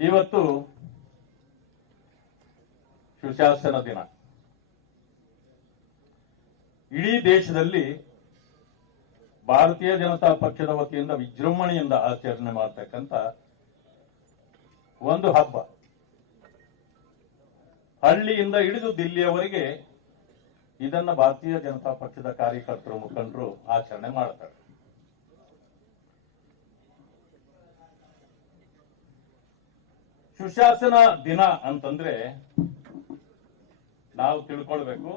ಇವತ್ತು ಸುಶಾಸನ ದಿನ. ಇಡೀ ದೇಶದಲ್ಲಿ ಭಾರತೀಯ ಜನತಾ ಪಕ್ಷದ ವತಿಯಿಂದ ವಿಜೃಂಭಣೆಯಿಂದ ಆಚರಣೆ ಮಾಡತಕ್ಕಂತ ಒಂದು ಹಬ್ಬ. ಹಳ್ಳಿಯಿಂದ ಹಿಡಿದು ದಿಲ್ಲಿಯವರೆಗೆ ಇದನ್ನ ಭಾರತೀಯ ಜನತಾ ಪಕ್ಷದ ಕಾರ್ಯಕರ್ತರು, ಮುಖಂಡರು ಆಚರಣೆ ಮಾಡ್ತಾರೆ. ಸುಶಾಸನ ದಿನ ಅಂತಂದ್ರೆ ನಾವು ತಿಳ್ಕೊಳ್ಬೇಕು,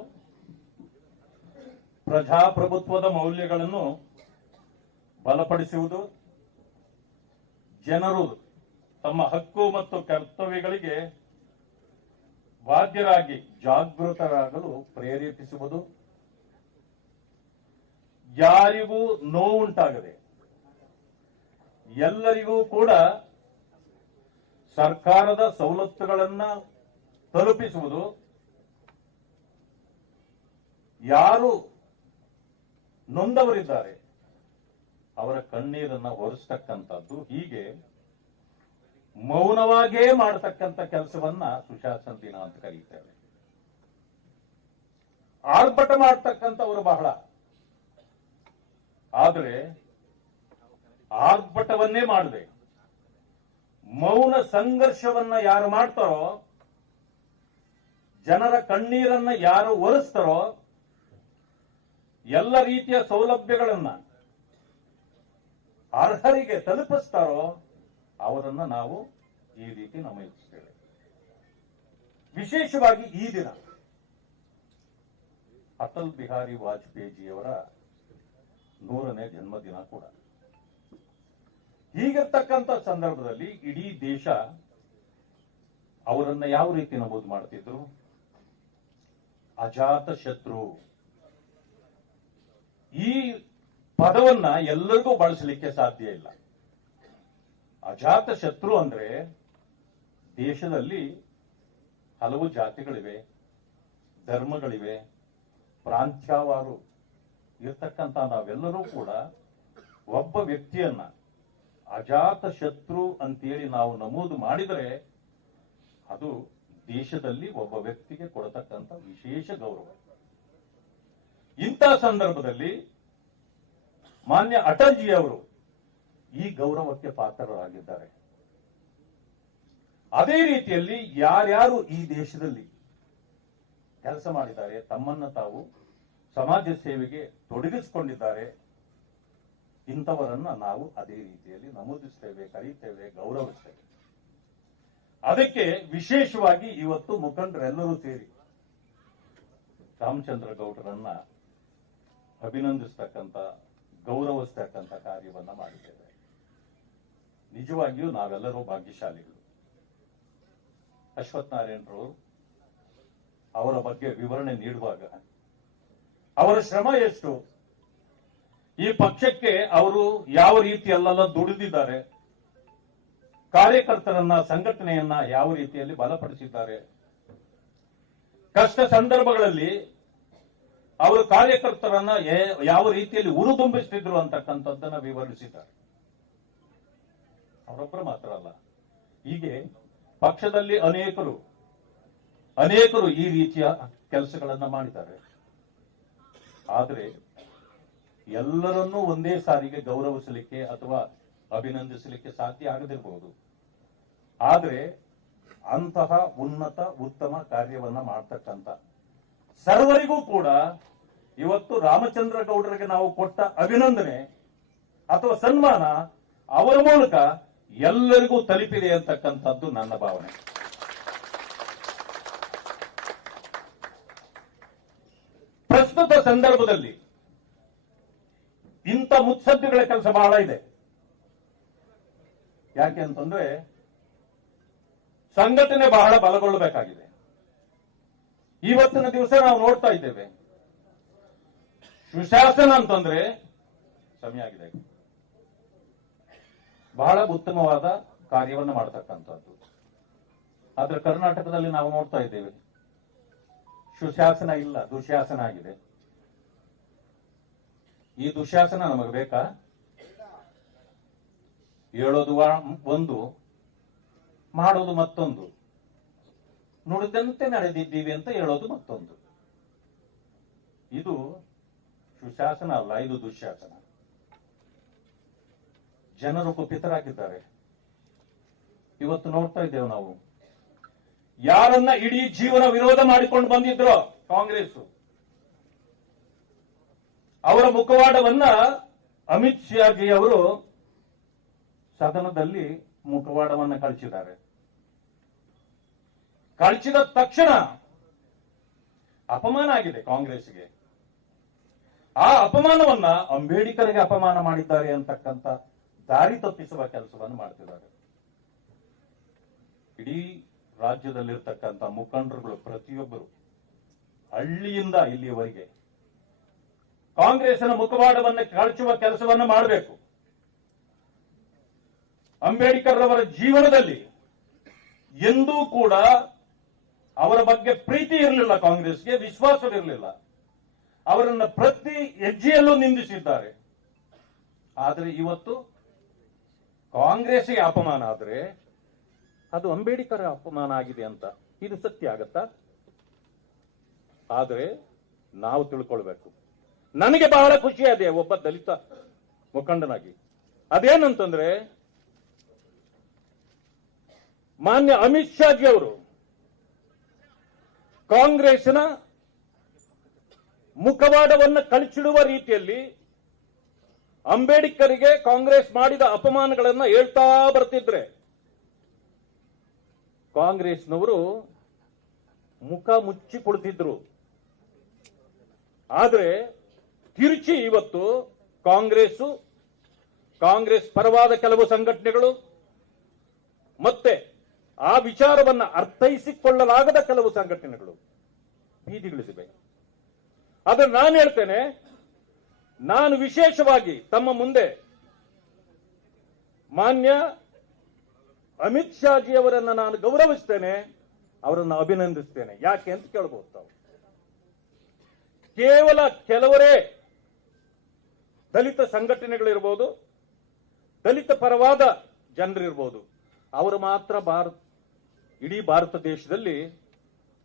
ಪ್ರಜಾಪ್ರಭುತ್ವದ ಮೌಲ್ಯಗಳನ್ನು ಬಲಪಡಿಸುವುದು, ಜನರು ತಮ್ಮ ಹಕ್ಕು ಮತ್ತು ಕರ್ತವ್ಯಗಳಿಗೆ ಬಾಧ್ಯರಾಗಿ ಜಾಗೃತರಾಗಲು ಪ್ರೇರೇಪಿಸುವುದು, ಯಾರಿಗೂ ನೋವುಂಟಾಗದೆ ಎಲ್ಲರಿಗೂ ಕೂಡ ಸರ್ಕಾರದ ಸವಲತ್ತುಗಳನ್ನ ತಲುಪಿಸುವುದು, ಯಾರು ನೊಂದವರಿದ್ದಾರೆ ಅವರ ಕಣ್ಣೀರನ್ನ ಒರೆಸ್ತಕ್ಕಂಥದ್ದು. ಹೀಗೆ ಮೌನವಾಗೇ ಮಾಡತಕ್ಕಂಥ ಕೆಲಸವನ್ನ ಸುಶಾಸನ ದಿನ ಅಂತ ಕರೀತೇವೆ. ಆರ್ಭಟ ಮಾಡತಕ್ಕಂಥವರು ಬಹಳ, ಆದರೆ ಆರ್ಭಟವನ್ನೇ ಮಾಡದೆ ಮೌನ ಸಂಘರ್ಷವನ್ನ ಯಾರು ಮಾಡ್ತಾರೋ, ಜನರ ಕಣ್ಣೀರನ್ನ ಯಾರು ಒರೆಸ್ತಾರೋ, ಎಲ್ಲ ರೀತಿಯ ಸೌಲಭ್ಯಗಳನ್ನ ಅರ್ಹರಿಗೆ ತಲುಪಿಸ್ತಾರೋ ಅವರನ್ನ ನಾವು ಈ ರೀತಿ ನಮೂದಿಸ್ತೇವೆ. ವಿಶೇಷವಾಗಿ ಈ ದಿನ ಅಟಲ್ ಬಿಹಾರಿ ವಾಜಪೇಯಿಜಿಯವರ 100ನೇ ಜನ್ಮದಿನ ಕೂಡ. ಹೀಗಿರ್ತಕ್ಕಂಥ ಸಂದರ್ಭದಲ್ಲಿ ಇಡೀ ದೇಶ ಅವರನ್ನ ಯಾವ ರೀತಿ ನಮೂದು ಮಾಡ್ತಿದ್ರು? ಅಜಾತ ಶತ್ರು. ಈ ಪದವನ್ನ ಎಲ್ಲರಿಗೂ ಬಳಸಲಿಕ್ಕೆ ಸಾಧ್ಯ ಇಲ್ಲ. ಅಜಾತ ಶತ್ರು ಅಂದ್ರೆ ದೇಶದಲ್ಲಿ ಹಲವು ಜಾತಿಗಳಿವೆ, ಧರ್ಮಗಳಿವೆ, ಪ್ರಾಂತ್ಯವಾರು ಇರ್ತಕ್ಕಂಥ ನಾವೆಲ್ಲರೂ ಕೂಡ ಒಬ್ಬ ವ್ಯಕ್ತಿಯನ್ನ ಅಜಾತ ಶತ್ರು ಅಂತೇಳಿ ನಾವು ನಮೂದು ಮಾಡಿದರೆ ಅದು ದೇಶದಲ್ಲಿ ಒಬ್ಬ ವ್ಯಕ್ತಿಗೆ ಕೊಡತಕ್ಕಂಥ ವಿಶೇಷ ಗೌರವ. ಇಂಥ ಸಂದರ್ಭದಲ್ಲಿ ಮಾನ್ಯ ಅಟಲ್ಜಿ ಅವರು ಈ ಗೌರವಕ್ಕೆ ಪಾತ್ರರಾಗಿದ್ದಾರೆ. ಅದೇ ರೀತಿಯಲ್ಲಿ ಯಾರ್ಯಾರು ಈ ದೇಶದಲ್ಲಿ ಕೆಲಸ ಮಾಡಿದ್ದಾರೆ, ತಮ್ಮನ್ನ ತಾವು ಸಮಾಜ ಸೇವೆಗೆ ತೊಡಗಿಸಿಕೊಂಡಿದ್ದಾರೆ, ಇಂಥವರನ್ನ ನಾವು ಅದೇ ರೀತಿಯಲ್ಲಿ ನಮೂದಿಸ್ತೇವೆ, ಕರೀತೇವೆ, ಗೌರವಿಸ್ತೇವೆ. ಅದಕ್ಕೆ ವಿಶೇಷವಾಗಿ ಇವತ್ತು ಮುಖಂಡರೆಲ್ಲರೂ ಸೇರಿ ರಾಮಚಂದ್ರ ಗೌಡರನ್ನ ಅಭಿನಂದಿಸ್ತಕ್ಕಂಥ, ಗೌರವಿಸ್ತಕ್ಕಂಥ ಕಾರ್ಯವನ್ನ ಮಾಡಿದ್ದೇವೆ. ನಿಜವಾಗಿಯೂ ನಾವೆಲ್ಲರೂ ಭಾಗ್ಯಶಾಲಿಗಳು. ಅಶ್ವಥ್ ನಾರಾಯಣರವರು ಅವರ ಬಗ್ಗೆ ವಿವರಣೆ ನೀಡುವಾಗ ಅವರ ಶ್ರಮ ಎಷ್ಟು, ಈ ಪಕ್ಷಕ್ಕೆ ಅವರು ಯಾವ ರೀತಿಯಲ್ಲೆಲ್ಲ ದುಡಿದಿದ್ದಾರೆ, ಕಾರ್ಯಕರ್ತರನ್ನ, ಸಂಘಟನೆಯನ್ನ ಯಾವ ರೀತಿಯಲ್ಲಿ ಬಲಪಡಿಸಿದ್ದಾರೆ, ಕಷ್ಟ ಸಂದರ್ಭಗಳಲ್ಲಿ ಅವರು ಕಾರ್ಯಕರ್ತರನ್ನ ಯಾವ ರೀತಿಯಲ್ಲಿ ಉರುದುಂಬಿಸ್ತಿದ್ರು ಅಂತಕ್ಕಂಥದ್ದನ್ನ ವಿವರಿಸಿದ್ದಾರೆ. ಅವರೊಬ್ಬರು ಮಾತ್ರ ಅಲ್ಲ, ಹೀಗೆ ಪಕ್ಷದಲ್ಲಿ ಅನೇಕರು ಈ ರೀತಿಯ ಕೆಲಸಗಳನ್ನ ಮಾಡಿದ್ದಾರೆ. ಆದರೆ ಎಲ್ಲರನ್ನೂ ಒಂದೇ ಸಾರಿಗೆ ಗೌರವಿಸಲಿಕ್ಕೆ ಅಥವಾ ಅಭಿನಂದಿಸಲಿಕ್ಕೆ ಸಾಧ್ಯ ಆಗದಿರಬಹುದು. ಆದರೆ ಅಂತಹ ಉನ್ನತ ಉತ್ತಮ ಕಾರ್ಯವನ್ನ ಮಾಡ್ತಕ್ಕಂಥ ಸರ್ವರಿಗೂ ಕೂಡ ಇವತ್ತು ರಾಮಚಂದ್ರ ಗೌಡರಿಗೆ ನಾವು ಕೊಟ್ಟ ಅಭಿನಂದನೆ ಅಥವಾ ಸನ್ಮಾನ ಅವರ ಮೂಲಕ ಎಲ್ಲರಿಗೂ ತಲುಪಿದೆ ಅಂತಕ್ಕಂಥದ್ದು ನನ್ನ ಭಾವನೆ. ಪ್ರಸ್ತುತ ಸಂದರ್ಭದಲ್ಲಿ ಇಂಥ ಮುತ್ಸದ್ದಿಗಳ ಕೆಲಸ ಬಹಳ ಇದೆ. ಯಾಕೆ ಅಂತಂದ್ರೆ ಸಂಘಟನೆ ಬಹಳ ಬಲಗೊಳ್ಳಬೇಕಾಗಿದೆ. ಇವತ್ತಿನ ದಿವಸ ನಾವು ನೋಡ್ತಾ ಇದ್ದೇವೆ, ಸುಶಾಸನ ಅಂತಂದ್ರೆ ಸಮಯ ಆಗಿದೆ, ಬಹಳ ಉತ್ತಮವಾದ ಕಾರ್ಯವನ್ನು ಮಾಡತಕ್ಕಂಥದ್ದು. ಆದ್ರೆ ಕರ್ನಾಟಕದಲ್ಲಿ ನಾವು ನೋಡ್ತಾ ಇದ್ದೇವೆ, ಸುಶಾಸನ ಇಲ್ಲ, ದುಶಾಸನ ಆಗಿದೆ. ಈ ದುಶಾಸನ ನಮಗೆ ಬೇಕಾ? ಹೇಳೋದು ಒಂದು, ಮಾಡೋದು ಮತ್ತೊಂದು, ನುಡಿದಂತೆ ನಡೆದಿದ್ದೀವಿ ಅಂತ ಹೇಳೋದು ಮತ್ತೊಂದು. ಇದು ಸುಶಾಸನ ಅಲ್ಲ, ಇದು ದುಶ್ಯಾಸನ. ಜನರು ಕುಪಿತರಾಗಿದ್ದಾರೆ. ಇವತ್ತು ನೋಡ್ತಾ ಇದ್ದೇವೆ ನಾವು, ಯಾರನ್ನ ಇಡೀ ಜೀವನ ವಿರೋಧ ಮಾಡಿಕೊಂಡು ಬಂದಿದ್ರೋ ಕಾಂಗ್ರೆಸ್, ಅವರ ಮುಖವಾಡವನ್ನ ಅಮಿತ್ ಶಾಜಿ ಅವರು ಸದನದಲ್ಲಿ ಮುಖವಾಡವನ್ನ ಕಳಚಿದ್ದಾರೆ. ಕಳಚಿದ ತಕ್ಷಣ ಅಪಮಾನ ಆಗಿದೆ ಕಾಂಗ್ರೆಸ್ಗೆ. ಆ ಅಪಮಾನವನ್ನ ಅಂಬೇಡ್ಕರ್ಗೆ ಅಪಮಾನ ಮಾಡಿದ್ದಾರೆ ಅಂತಕ್ಕಂಥ ದಾರಿ ತಪ್ಪಿಸುವ ಕೆಲಸವನ್ನು ಮಾಡ್ತಿದ್ದಾರೆ. ಇಡೀ ರಾಜ್ಯದಲ್ಲಿರ್ತಕ್ಕಂಥ ಮುಖಂಡರುಗಳು ಪ್ರತಿಯೊಬ್ಬರು ಹಳ್ಳಿಯಿಂದ ಇಲ್ಲಿಯವರೆಗೆ ಕಾಂಗ್ರೆಸ್ನ ಮುಖವಾಡವನ್ನು ಕಳಚುವ ಕೆಲಸವನ್ನು ಮಾಡಬೇಕು. ಅಂಬೇಡ್ಕರ್ ಅವರ ಜೀವನದಲ್ಲಿ ಎಂದೂ ಕೂಡ ಅವರ ಬಗ್ಗೆ ಪ್ರೀತಿ ಇರಲಿಲ್ಲ, ಕಾಂಗ್ರೆಸ್ಗೆ ವಿಶ್ವಾಸವಿರಲಿಲ್ಲ. ಅವರನ್ನ ಪ್ರತಿ ಹೆಜ್ಜೆಯಲ್ಲೂ ನಿಂದಿಸಿದ್ದಾರೆ. ಆದರೆ ಇವತ್ತು ಕಾಂಗ್ರೆಸ್ಗೆ ಅಪಮಾನ ಆದರೆ ಅದು ಅಂಬೇಡ್ಕರ್ ಅಪಮಾನ ಆಗಿದೆ ಅಂತ ಇದು ಸತ್ಯ ಆಗತ್ತಾ? ಆದರೆ ನಾವು ತಿಳ್ಕೊಳ್ಬೇಕು. ನನಗೆ ಬಹಳ ಖುಷಿ ಇದೆ ಒಬ್ಬ ದಲಿತ ಮುಖಂಡನಾಗಿ. ಅದೇನಂತಂದ್ರೆ, ಮಾನ್ಯ ಅಮಿತ್ ಶಾಜಿ ಅವರು ಕಾಂಗ್ರೆಸ್ನ ಮುಖವಾಡವನ್ನು ಕಳಚಿಡುವ ರೀತಿಯಲ್ಲಿ ಅಂಬೇಡ್ಕರ್ಗೆ ಕಾಂಗ್ರೆಸ್ ಮಾಡಿದ ಅಪಮಾನಗಳನ್ನು ಹೇಳ್ತಾ ಬರ್ತಿದ್ರೆ ಕಾಂಗ್ರೆಸ್ನವರು ಮುಖ ಮುಚ್ಚಿ ಕುಳಿತಿದ್ರು. ಆದರೆ ತಿರುಚಿ ಇವತ್ತು ಕಾಂಗ್ರೆಸ್ ಪರವಾದ ಕೆಲವು ಸಂಘಟನೆಗಳು ಮತ್ತೆ ಆ ವಿಚಾರವನ್ನು ಅರ್ಥೈಸಿಕೊಳ್ಳಲಾಗದ ಕೆಲವು ಸಂಘಟನೆಗಳು ಬೀದಿಗಿಳಿಸಿವೆ. ಆದರೆ ನಾನು ಹೇಳ್ತೇನೆ, ನಾನು ವಿಶೇಷವಾಗಿ ತಮ್ಮ ಮುಂದೆ ಮಾನ್ಯ ಅಮಿತ್ ಶಾಜಿ ಅವರನ್ನು ನಾನು ಗೌರವಿಸ್ತೇನೆ, ಅವರನ್ನು ಅಭಿನಂದಿಸ್ತೇನೆ. ಯಾಕೆ ಅಂತ ಕೇಳಬಹುದು ತಾವು. ಕೇವಲ ಕೆಲವರೇ ದಲಿತ ಸಂಘಟನೆಗಳಿರ್ಬೋದು, ದಲಿತ ಪರವಾದ ಜನರಿರ್ಬೋದು, ಅವರು ಮಾತ್ರ ಇಡೀ ಭಾರತ ದೇಶದಲ್ಲಿ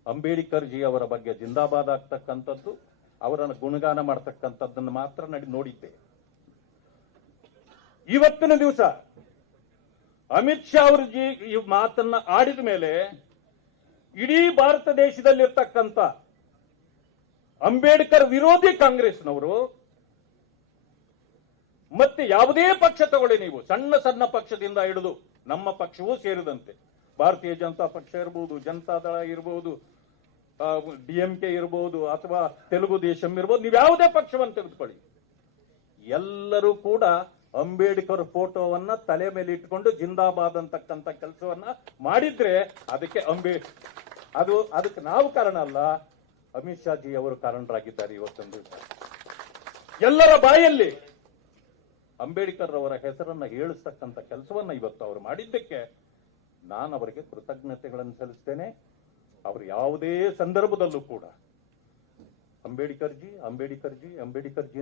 ಅಂಬೇಡ್ಕರ್ ಜಿ ಅವರ ಬಗ್ಗೆ ಜಿಂದಾಬಾದ್ ಆಗ್ತಕ್ಕಂಥದ್ದು, ಅವರನ್ನು ಗುಣಗಾನ ಮಾಡ್ತಕ್ಕಂಥದ್ದನ್ನು ಮಾತ್ರ ನೋಡಿದ್ದೆ. ಇವತ್ತಿನ ದಿವಸ ಅಮಿತ್ ಶಾ ಅವರು ಈ ಮಾತನ್ನ ಆಡಿದ ಮೇಲೆ ಇಡೀ ಭಾರತ ದೇಶದಲ್ಲಿರ್ತಕ್ಕಂಥ ಅಂಬೇಡ್ಕರ್ ವಿರೋಧಿ ಕಾಂಗ್ರೆಸ್ನವರು ಮತ್ತೆ ಯಾವುದೇ ಪಕ್ಷ ತಗೊಳ್ಳಿ ನೀವು, ಸಣ್ಣ ಸಣ್ಣ ಪಕ್ಷದಿಂದ ಹಿಡಿದು ನಮ್ಮ ಪಕ್ಷವೂ ಸೇರಿದಂತೆ, ಭಾರತೀಯ ಜನತಾ ಪಕ್ಷ ಇರಬಹುದು, ಜನತಾದಳ ಇರಬಹುದು, ಡಿಎಂಕೆ ಇರಬಹುದು, ಅಥವಾ ತೆಲುಗು ದೇಶಂ ಇರಬಹುದು, ನೀವು ಯಾವುದೇ ಪಕ್ಷವನ್ನು ತೆಗೆದುಕೊಳ್ಳಿ, ಎಲ್ಲರೂ ಕೂಡ ಅಂಬೇಡ್ಕರ್ ಫೋಟೋವನ್ನ ತಲೆ ಮೇಲೆ ಇಟ್ಕೊಂಡು ಜಿಂದಾಬಾದ್ ಅಂತಕ್ಕಂಥ ಕೆಲಸವನ್ನ ಮಾಡಿದ್ರೆ ಅದಕ್ಕೆ ಅದಕ್ಕೆ ನಾವು ಕಾರಣ ಅಲ್ಲ, ಅಮಿತ್ ಶಾ ಜಿ ಅವರು ಕಾರಣರಾಗಿದ್ದಾರೆ. ಇವತ್ತೊಂದು ಎಲ್ಲರ ಬಾಯಲ್ಲಿ ಅಂಬೇಡ್ಕರ್ ಅವರ ಹೆಸರನ್ನ ಹೇಳಿಸ್ತಕ್ಕಂಥ ಕೆಲಸವನ್ನ ಇವತ್ತು ಅವರು ಮಾಡಿದ್ದಕ್ಕೆ ನಾನು ಅವರಿಗೆ ಕೃತಜ್ಞತೆಗಳನ್ನು ಸಲ್ಲಿಸ್ತೇನೆ. ಅವರು ಯಾವುದೇ ಸಂದರ್ಭದಲ್ಲೂ ಕೂಡ ಅಂಬೇಡ್ಕರ್ ಜಿ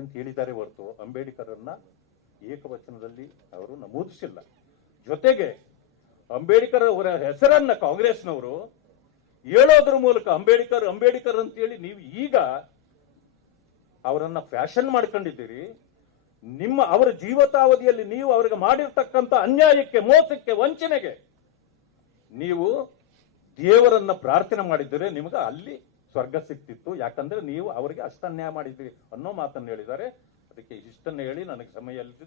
ಅಂತ ಹೇಳಿದ್ದಾರೆ ಹೊರತು ಅಂಬೇಡ್ಕರನ್ನ ಏಕವಚನದಲ್ಲಿ ಅವರು ನಮೂದಿಸಿಲ್ಲ. ಜೊತೆಗೆ ಅಂಬೇಡ್ಕರ್ ಅವರ ಹೆಸರನ್ನ ಕಾಂಗ್ರೆಸ್ನವರು ಹೇಳೋದ್ರ ಮೂಲಕ ಅಂಬೇಡ್ಕರ್ ಅಂತ ಹೇಳಿ ನೀವು ಈಗ ಅವರನ್ನ ಫ್ಯಾಷನ್ ಮಾಡ್ಕೊಂಡಿದ್ದೀರಿ. ಅವರ ಜೀವಿತಾವಧಿಯಲ್ಲಿ ನೀವು ಅವರಿಗೆ ಮಾಡಿರ್ತಕ್ಕಂಥ ಅನ್ಯಾಯಕ್ಕೆ, ಮೋಸಕ್ಕೆ, ವಂಚನೆಗೆ ನೀವು ದೇವರನ್ನ ಪ್ರಾರ್ಥನೆ ಮಾಡಿದ್ದರೆ ನಿಮಗೆ ಅಲ್ಲಿ ಸ್ವರ್ಗ ಸಿಕ್ತಿತ್ತು. ಯಾಕಂದ್ರೆ ನೀವು ಅವರಿಗೆ ಅಷ್ಟನ್ಯಾಯ ಮಾಡಿದ್ದೀರಿ ಅನ್ನೋ ಮಾತನ್ನು ಹೇಳಿದ್ದಾರೆ. ಅದಕ್ಕೆ ಇಷ್ಟನ್ನು ಹೇಳಿ ನನಗೆ ಸಮಯ ಇಲ್ಲದಿದ್ದು